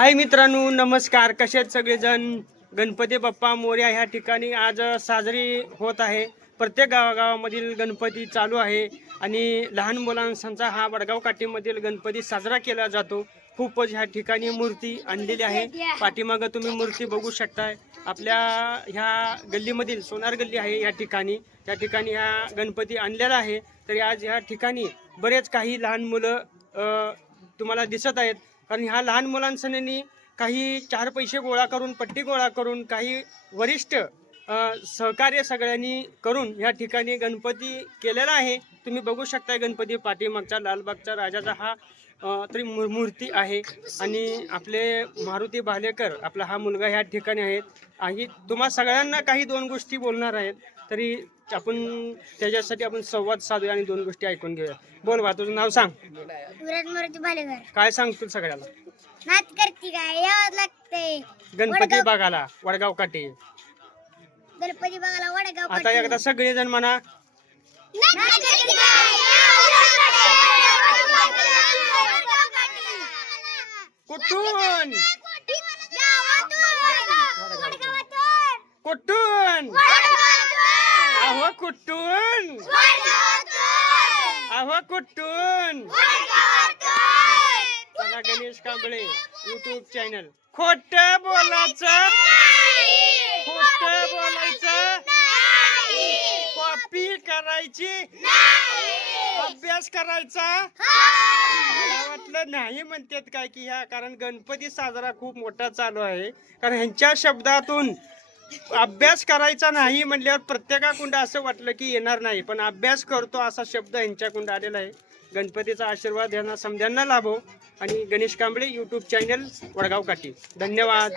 हाय मित्रांनो नमस्कार. कसे आहेत सगळेजण? गणपती बाप्पा मोर्या ह्या ठिकाणी आज साजरी होत आहे. प्रत्येक गावागावामधील गणपती चालू आहे आणि लहान मुलांचा हा वडगाव काठीमधील गणपती साजरा केला जातो. खूपच ह्या ठिकाणी मूर्ती आणलेली आहे. पाठीमागं तुम्ही मूर्ती बघू शकताय. आपल्या ह्या गल्लीमधील सोनार गल्ली आहे या ठिकाणी. त्या ठिकाणी ह्या गणपती आणलेला आहे. तरी आज ह्या ठिकाणी बरेच काही लहान मुलं तुम्हाला दिसत आहेत. कारण ह्या लहान मुलांसनी काही चार पैसे गोळा करून पट्टी गोळा करून काही वरिष्ठ सहकार्य सगळ्यांनी करून या ठिकाणी गणपती केलेला आहे. तुम्ही बघू शकताय गणपती पाठीमागचा लालबागचा राजाचा हा तरी मूर्ती आहे. आणि आपले मारुती भालेकर आपला हा मुलगा ह्या ठिकाणी आहेत. आणि तुम्हा सगळ्यांना काही दोन गोष्टी बोलणार आहेत तरी आपण त्याच्यासाठी आपण संवाद साधूया आणि दोन गोष्टी ऐकून घेऊया. बोल बा तुझं नाव सांग. विराट मारुती भालेकर काय सांगतो सगळ्याला? गणपती बघायला वडगाव काठी. गणपती बघायला वडगाव आता एकदा सगळेजण म्हणा. कुठून. कुठून. अहो कुठून. अहो कुठून गणेश कांबळे युट्यूब चॅनल खोट बोलायचं. खोट बोलायचं नाही. कॉपी करायची नाही. अभ्यास करायचा? हा. मला वाटलं नाही म्हणतात काय की ह्या कारण गणपती साजरा खूप मोठा चालू आहे. कारण ह्यांच्या शब्दातून अभ्यास करायचा नाही म्हणल्यावर प्रत्येकाकुंड असं वाटलं की येणार नाही. पण अभ्यास करतो असा शब्द ह्यांच्याकुंड आलेला आहे. गणपतीचा आशीर्वाद यांना समध्यांना लाभो. आणि गणेश कांबळे यूट्यूब चॅनल वडगाव काठी. धन्यवाद.